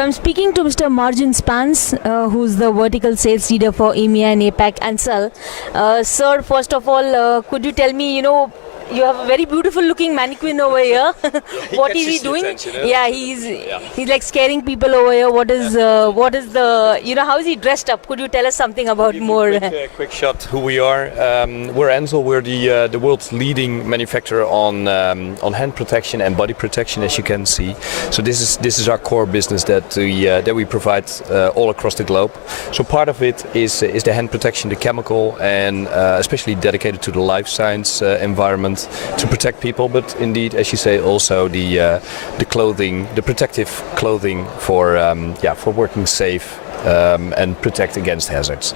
So I'm speaking to Mr. Margin Spans, who's the vertical sales leader for EMEA and APAC Ansell. Sir, first of all, could you tell me, you have a very beautiful looking mannequin over here. What is he doing? Yeah, he's like scaring people over here. What is the how is he dressed up? Could you tell us something about more? Quick shot who we are. We're Ansell. We're the world's leading manufacturer on hand protection and body protection, as you can see. So this is our core business that we provide all across the globe. So part of it is the hand protection, the chemical, and especially dedicated to the life science environment, to protect people, but indeed, as you say, also the clothing, the protective clothing for working safe and protect against hazards.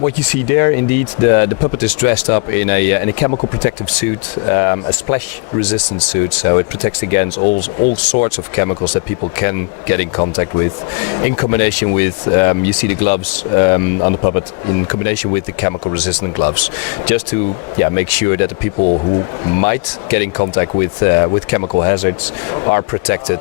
What you see there, indeed, the puppet is dressed up in a chemical protective suit, a splash-resistant suit, so it protects against all sorts of chemicals that people can get in contact with. In combination with, you see the gloves on the puppet, in combination with the chemical-resistant gloves, just to make sure that the people who might get in contact with chemical hazards are protected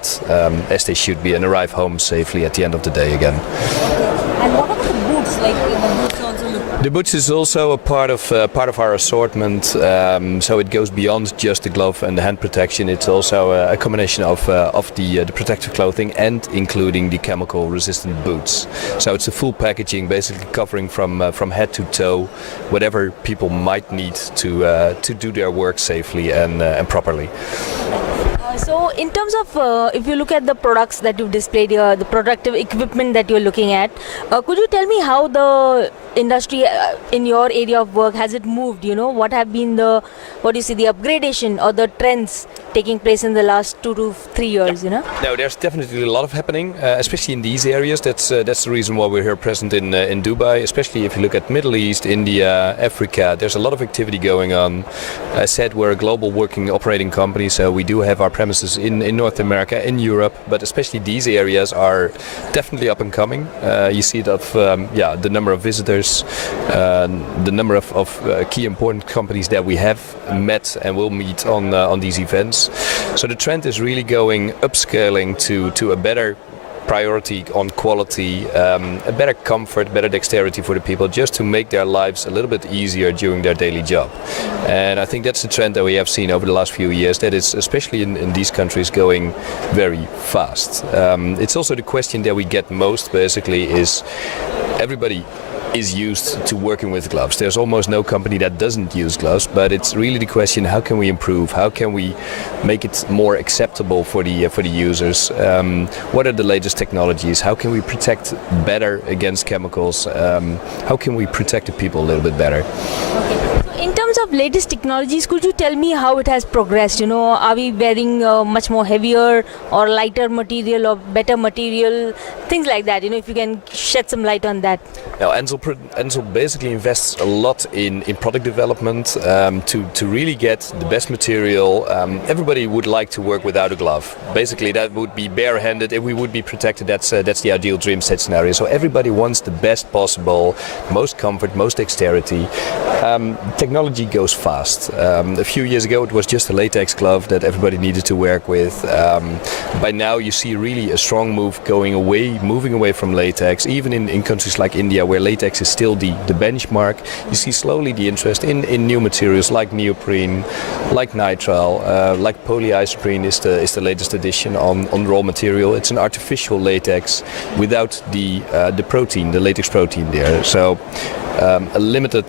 as they should be and arrive home safely at the end of the day again. And what about the boots? Like the boots also look. The boots is also a part of our assortment, so it goes beyond just the glove and the hand protection. It's also a combination of the protective clothing and including the chemical-resistant boots. So it's a full packaging, basically covering from head to toe, whatever people might need to do their work safely and properly. So in terms of, if you look at the products that you've displayed here, the protective equipment that you're looking at, could you tell me how the industry in your area of work, has it moved? What have been the upgradation or the trends taking place in the last 2 to 3 years? No, there's definitely a lot of happening, especially in these areas. That's the reason why we're here present in Dubai, especially if you look at Middle East, India, Africa. There's a lot of activity going on. I said we're a global operating company, so we do have our premises in North America, in Europe, but especially these areas are definitely up and coming. You see it of the number of visitors, the number of key important companies that we have met and will meet on these events. So the trend is really going upscaling to a better priority on quality, a better comfort, better dexterity for the people, just to make their lives a little bit easier during their daily job. And I think that's the trend that we have seen over the last few years, that is especially in these countries going very fast. It's also the question that we get most basically is everybody is used to working with gloves. There's almost no company that doesn't use gloves, but it's really the question, how can we improve? How can we make it more acceptable for the users? What are the latest technologies? How can we protect better against chemicals? How can we protect the people a little bit better? Okay. So in terms of latest technologies, could you tell me how it has progressed? Are we wearing much more heavier or lighter material or better material? Things like that, if you can shed some light on that. Now, Ansell basically invests a lot in product development to really get the best material. Everybody would like to work without a glove. Basically, that would be barehanded. If we would be protected, that's the ideal dream set scenario. So everybody wants the best possible, most comfort, most dexterity. Technology goes fast. A few years ago, it was just a latex glove that everybody needed to work with. By now, you see really a strong move moving away from latex, even in countries like India, where latex is still the benchmark. You see slowly the interest in new materials like neoprene, like nitrile, like polyisoprene is the latest addition on raw material. It's an artificial latex without the protein, the latex protein there. So a limited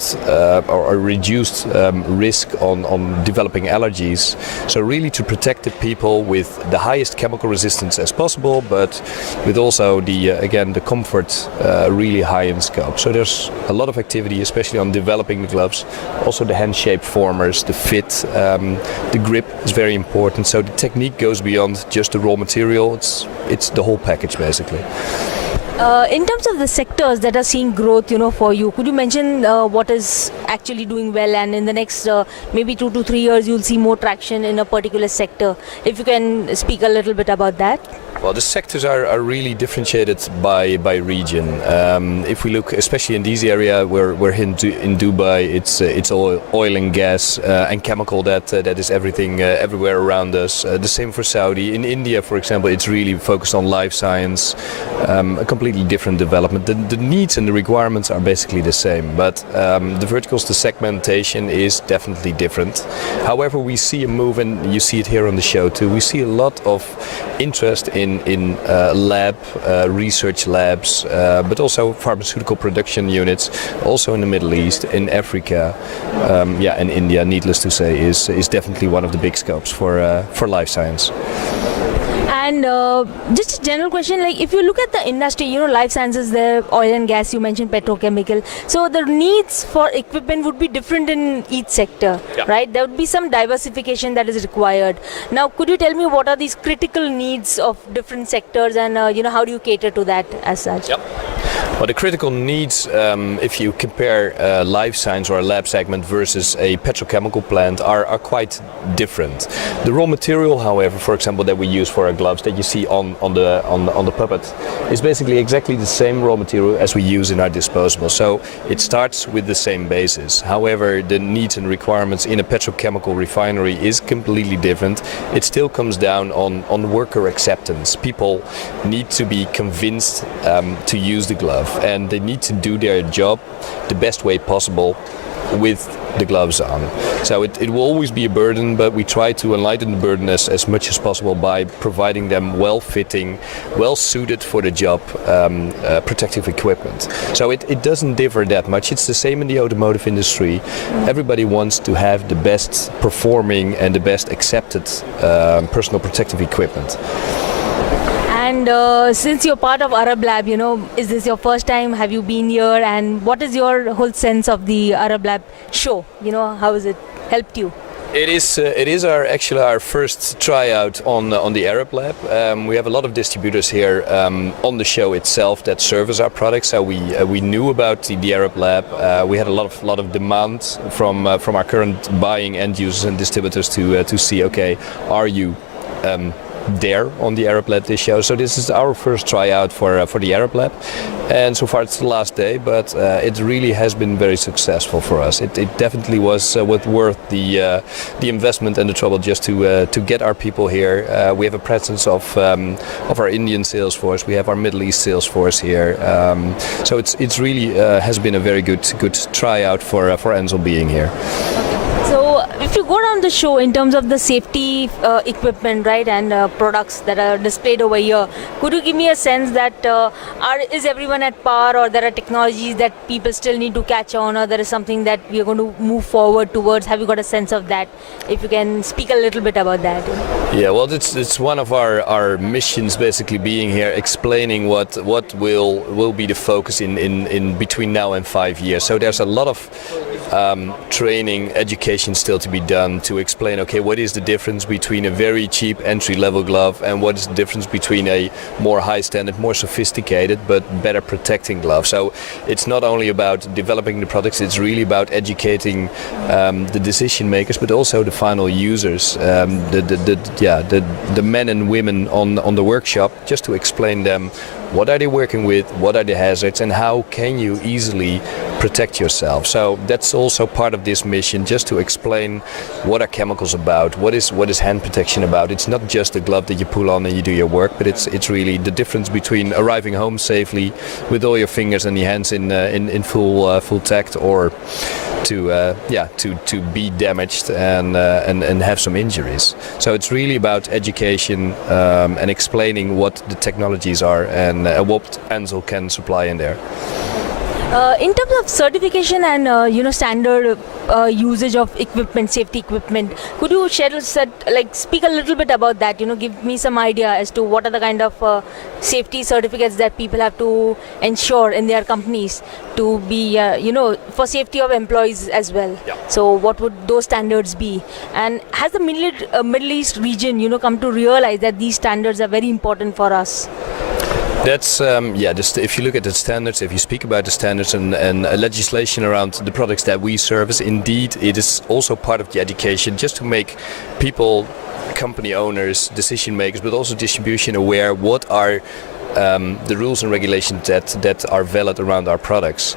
or a reduced risk on developing allergies. So really to protect the people with the highest chemical resistance as possible, but with also the comfort really high in scope. So there's a lot of activity, especially on developing the gloves. Also the hand-shaped formers, the fit, the grip is very important. So the technique goes beyond just the raw material. It's the whole package basically. In terms of the sectors that are seeing growth, for you, could you mention what is actually doing well, and in the next maybe 2 to 3 years, you'll see more traction in a particular sector? If you can speak a little bit about that. Well, the sectors are really differentiated by region. If we look, especially in this area, we're in Dubai. It's oil and gas and chemical that is everything everywhere around us. The same for Saudi. In India, for example, it's really focused on life science, a completely different development. The needs and the requirements are basically the same, but the verticals, the segmentation is definitely different. However, we see a move, and you see it here on the show too. We see a lot of interest in lab research labs, but also pharmaceutical production units, also in the Middle East, in Africa, and India. Needless to say, is definitely one of the big scopes for life science. And just a general question, like if you look at the industry, life sciences, there, oil and gas, you mentioned petrochemical. So the needs for equipment would be different in each sector, right? There would be some diversification that is required. Now, could you tell me what are these critical needs of different sectors, and how do you cater to that as such? Yep. Well, the critical needs, if you compare life science or a lab segment versus a petrochemical plant, are quite different. The raw material, however, for example, that we use for our gloves that you see on the puppet, is basically exactly the same raw material as we use in our disposables. So it starts with the same basis. However, the needs and requirements in a petrochemical refinery is completely different. It still comes down on worker acceptance. People need to be convinced to use the glove, and they need to do their job the best way possible with the gloves on. So it will always be a burden, but we try to enlighten the burden as much as possible by providing them well-fitting, well-suited for the job protective equipment. So it doesn't differ that much. It's the same in the automotive industry. Everybody wants to have the best performing and the best accepted personal protective equipment. And since you're part of ArabLAB, is this your first time? Have you been here? And what is your whole sense of the ArabLAB show? How has it helped you? It is our first tryout on the ArabLAB. We have a lot of distributors here on the show itself that service our products. So we knew about the ArabLAB. We had a lot of demand from our current buying end users and distributors to see, okay, are you there on the ArabLAB this show? So this is our first tryout for the ArabLAB, and so far it's the last day, but it really has been very successful for us. It definitely was worth the investment and the trouble just to get our people here. We have a presence of our Indian sales force. We have our Middle East sales force here. So it's really has been a very good tryout for Ansell being here. So if you go around the show in terms of the safety equipment, right, and products that are displayed over here, could you give me a sense that is everyone at par, or there are technologies that people still need to catch on, or there is something that we are going to move forward towards? Have you got a sense of that? If you can speak a little bit about that. Yeah, well, it's one of our missions, basically being here, explaining what will be the focus in between now and 5 years. So there's a lot of training, education still to be done to explain, okay, what is the difference between a very cheap entry-level glove and what is the difference between a more high standard, more sophisticated but better protecting glove. So it's not only about developing the products, it's really about educating the decision makers, but also the final users, the men and women on the workshop, just to explain them what are they working with, what are the hazards, and how can you easily protect yourself. So that's also part of this mission, just to explain what are chemicals about, what is hand protection about. It's not just a glove that you pull on and you do your work, but it's really the difference between arriving home safely with all your fingers and your hands in full tact, or to be damaged and have some injuries. So it's really about education and explaining what the technologies are and what Ansell can supply in there. In terms of certification and standard usage of equipment, safety equipment, could you speak a little bit about that? Give me some idea as to what are the kind of safety certificates that people have to ensure in their companies to be, for safety of employees as well. Yeah. So what would those standards be? And has the Middle East region, come to realize that these standards are very important for us? That's just if you look at the standards, if you speak about the standards and legislation around the products that we service, indeed it is also part of the education just to make people, company owners, decision makers, but also distribution aware what are the rules and regulations that are valid around our products.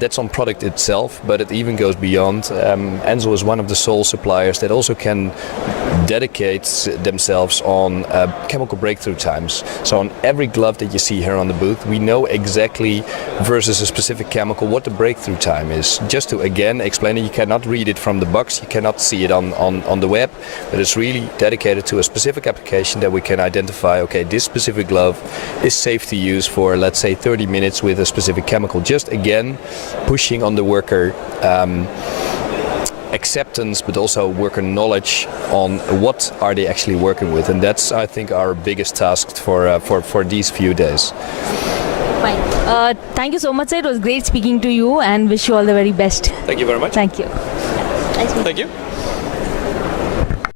That's on product itself, but it even goes beyond. Ansell is one of the sole suppliers that also can dedicate themselves on chemical breakthrough times. So on every glove that you see here on the booth, we know exactly versus a specific chemical what the breakthrough time is. Just to again explain it, you cannot read it from the box, you cannot see it on the web, but it's really dedicated to a specific application that we can identify, okay, this specific glove is safe to use for, let's say, 30 minutes with a specific chemical. Just again pushing on the worker acceptance, but also worker knowledge on what are they actually working with, and that's, I think, our biggest task for these few days. Fine. Thank you so much, sir. It was great speaking to you, and wish you all the very best. Thank you very much. Thank you. Nice meeting you. Thank you.